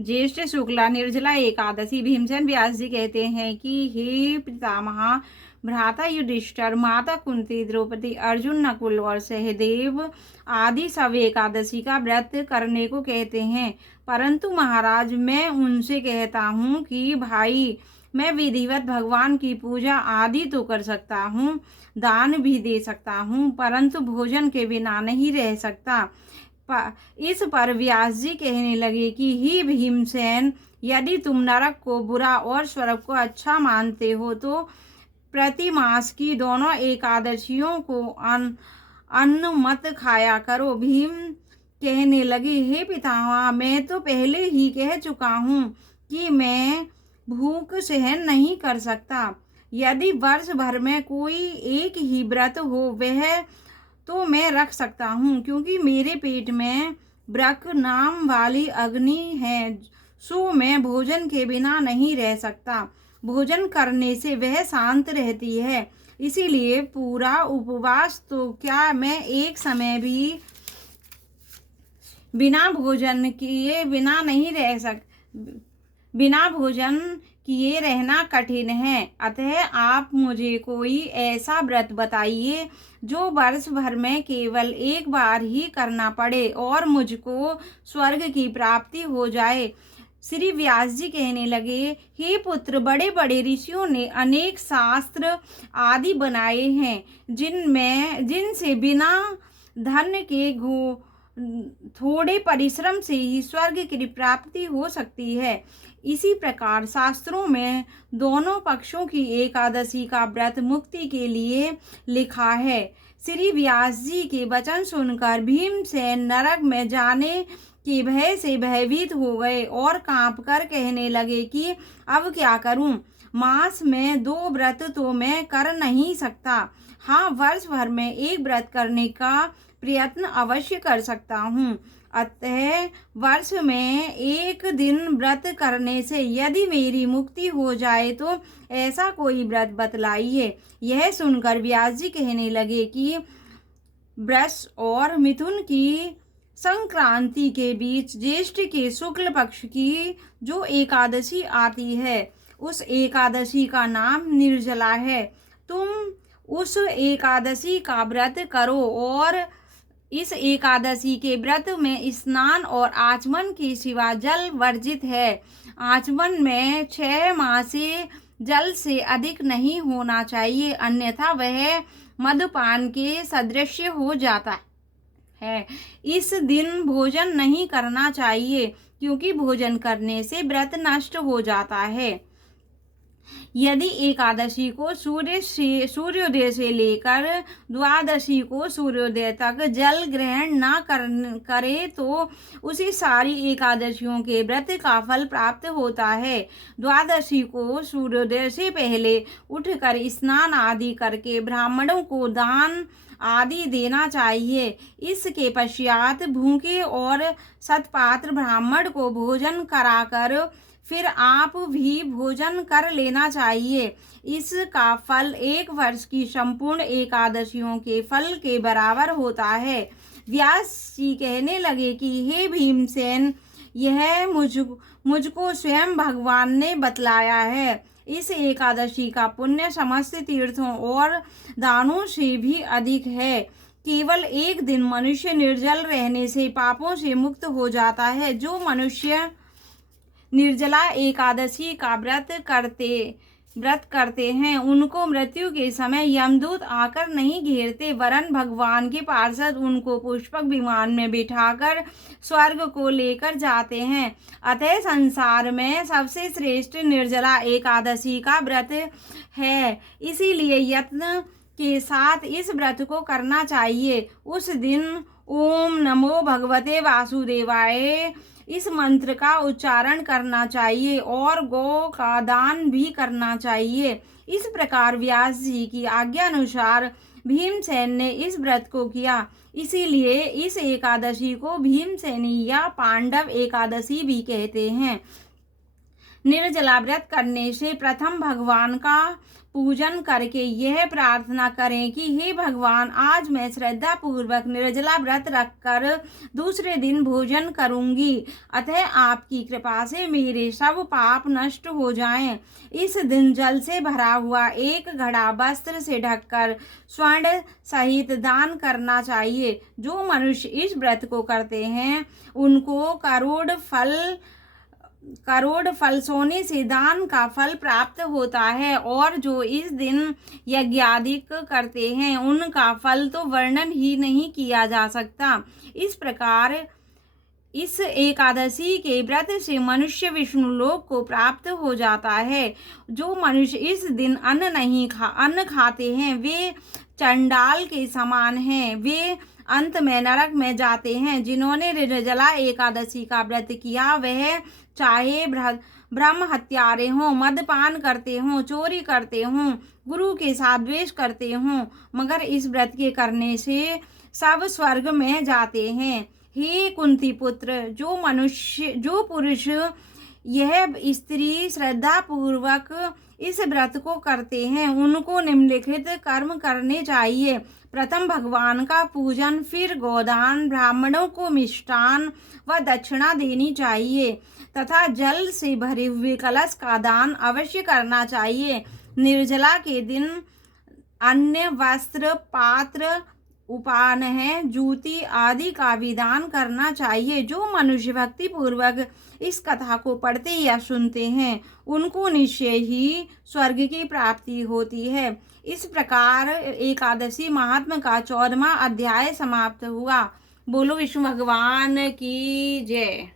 ज्येष्ठ शुक्ला निर्जला एकादशी। भीमसेन व्यास जी कहते हैं कि हे पितामह, भ्राता युधिष्ठिर, माता कुंती, द्रौपदी, अर्जुन, नकुल और सहदेव आदि सब एकादशी का व्रत करने को कहते हैं, परंतु महाराज मैं उनसे कहता हूँ कि भाई, मैं विधिवत भगवान की पूजा आदि तो कर सकता हूँ, दान भी दे सकता हूँ, परंतु भोजन के बिना नहीं रह सकता। इस पर व्यास जी कहने लगे कि हे भीमसेन, यदि तुम नरक को बुरा और स्वर्ग को अच्छा मानते हो तो प्रति मास की दोनों एकादशियों को अन्न मत खाया करो। भीम कहने लगे, हे पितामह, मैं तो पहले ही कह चुका हूँ कि मैं भूख सहन नहीं कर सकता। यदि वर्ष भर में कोई एक ही व्रत हो वह तो मैं रख सकता हूँ, क्योंकि मेरे पेट में ब्रक नाम वाली अग्नि है, सो मैं भोजन के बिना नहीं रह सकता। भोजन करने से वह शांत रहती है, इसीलिए पूरा उपवास तो क्या, मैं एक समय भी बिना भोजन किए बिना नहीं रह सक बिना भोजन किए रहना कठिन है। अतः आप मुझे कोई ऐसा व्रत बताइए जो वर्ष भर में केवल एक बार ही करना पड़े और मुझको स्वर्ग की प्राप्ति हो जाए। श्री व्यास जी कहने लगे, हे पुत्र, बड़े बड़े ऋषियों ने अनेक शास्त्र आदि बनाए हैं, जिनसे बिना धन के थोड़े परिश्रम से ही स्वर्ग की प्राप्ति हो सकती है। इसी प्रकार शास्त्रों में दोनों पक्षों की एकादशी का व्रत मुक्ति के लिए लिखा है। श्री व्यास जी के वचन सुनकर भीमसेन नरक में जाने के भय से भयभीत हो गए और कांप कर कहने लगे कि अब क्या करूं? मास में 2 व्रत तो मैं कर नहीं सकता। हाँ, वर्ष भर में एक व्रत करने का प्रयत्न अवश्य कर सकता हूँ। अतः वर्ष में एक दिन व्रत करने से यदि मेरी मुक्ति हो जाए तो ऐसा कोई व्रत बतलाइए। यह सुनकर व्यास जी कहने लगे कि वृष और मिथुन की संक्रांति के बीच ज्येष्ठ के शुक्ल पक्ष की जो एकादशी आती है, उस एकादशी का नाम निर्जला है। तुम उस एकादशी का व्रत करो और इस एकादशी के व्रत में स्नान और आचमन के सिवा जल वर्जित है। आचमन में 6 माह से जल से अधिक नहीं होना चाहिए, अन्यथा वह मदपान के सदृश हो जाता है। इस दिन भोजन नहीं करना चाहिए, क्योंकि भोजन करने से व्रत नष्ट हो जाता है। यदि एकादशी को सूर्योदय से लेकर द्वादशी को सूर्योदय तक जल ग्रहण न करे तो उसे सारी एकादशियों के व्रत का फल प्राप्त होता है। द्वादशी को सूर्योदय से पहले उठकर स्नान आदि करके ब्राह्मणों को दान आदि देना चाहिए। इसके पश्चात भूखे और सत्पात्र ब्राह्मण को भोजन कराकर फिर आप भी भोजन कर लेना चाहिए। इसका फल 1 वर्ष की संपूर्ण एकादशियों के फल के बराबर होता है। व्यास जी कहने लगे कि हे भीमसेन, यह मुझको स्वयं भगवान ने बतलाया है। इस एकादशी का पुण्य समस्त तीर्थों और दानों से भी अधिक है। केवल एक दिन मनुष्य निर्जल रहने से पापों से मुक्त हो जाता है। जो मनुष्य निर्जला एकादशी का व्रत करते हैं, उनको मृत्यु के समय यमदूत आकर नहीं घेरते, वरन भगवान के पार्षद उनको पुष्पक विमान में बिठाकर स्वर्ग को लेकर जाते हैं। अतः संसार में सबसे श्रेष्ठ निर्जला एकादशी का व्रत है, इसीलिए यत्न के साथ इस व्रत को करना चाहिए। उस दिन ओम नमो भगवते वासुदेवाय इस मंत्र का उच्चारण करना चाहिए और गौ का दान भी करना चाहिए। इस प्रकार व्यास जी की आज्ञा अनुसार भीमसेन ने इस व्रत को किया। इसीलिए इस एकादशी को भीमसेनी या पांडव एकादशी भी कहते हैं। निर्जला व्रत करने से प्रथम भगवान का पूजन करके यह प्रार्थना करें कि हे भगवान, आज मैं श्रद्धा पूर्वक निर्जला व्रत रखकर दूसरे दिन भोजन करूंगी, अतः आपकी कृपा से मेरे सब पाप नष्ट हो जाएं। इस दिन जल से भरा हुआ एक घड़ा वस्त्र से ढककर स्वर्ण सहित दान करना चाहिए। जो मनुष्य इस व्रत को करते हैं उनको करोड़ फल सोने से दान का फल प्राप्त होता है, और जो इस दिन यज्ञादिक करते हैं उनका फल तो वर्णन ही नहीं किया जा सकता। इस प्रकार इस एकादशी के व्रत से मनुष्य विष्णु लोक को प्राप्त हो जाता है। जो मनुष्य इस दिन अन्न खाते हैं वे चंडाल के समान हैं, वे अंत में नरक में जाते हैं। जिन्होंने निर्जला एकादशी का व्रत किया वह चाहे ब्रह्म हत्यारे हों, मदपान करते हों, चोरी करते हों, गुरु के साथ द्वेष करते हों, मगर इस व्रत के करने से सब स्वर्ग में जाते हैं। हे कुंती पुत्र, जो पुरुष यह स्त्री श्रद्धा पूर्वक इस व्रत को करते हैं उनको निम्नलिखित कर्म करने चाहिए। प्रथम भगवान का पूजन, फिर गोदान, ब्राह्मणों को मिष्टान व दक्षिणा देनी चाहिए तथा जल से भरे हुए कलश का दान अवश्य करना चाहिए। निर्जला के दिन अन्य वस्त्र, पात्र, उपान है, जूती आदि का विधान करना चाहिए। जो मनुष्य भक्ति पूर्वक इस कथा को पढ़ते या सुनते हैं उनको निश्चय ही स्वर्ग की प्राप्ति होती है। इस प्रकार एकादशी महात्म का 14वां अध्याय समाप्त हुआ। बोलो विष्णु भगवान की जय।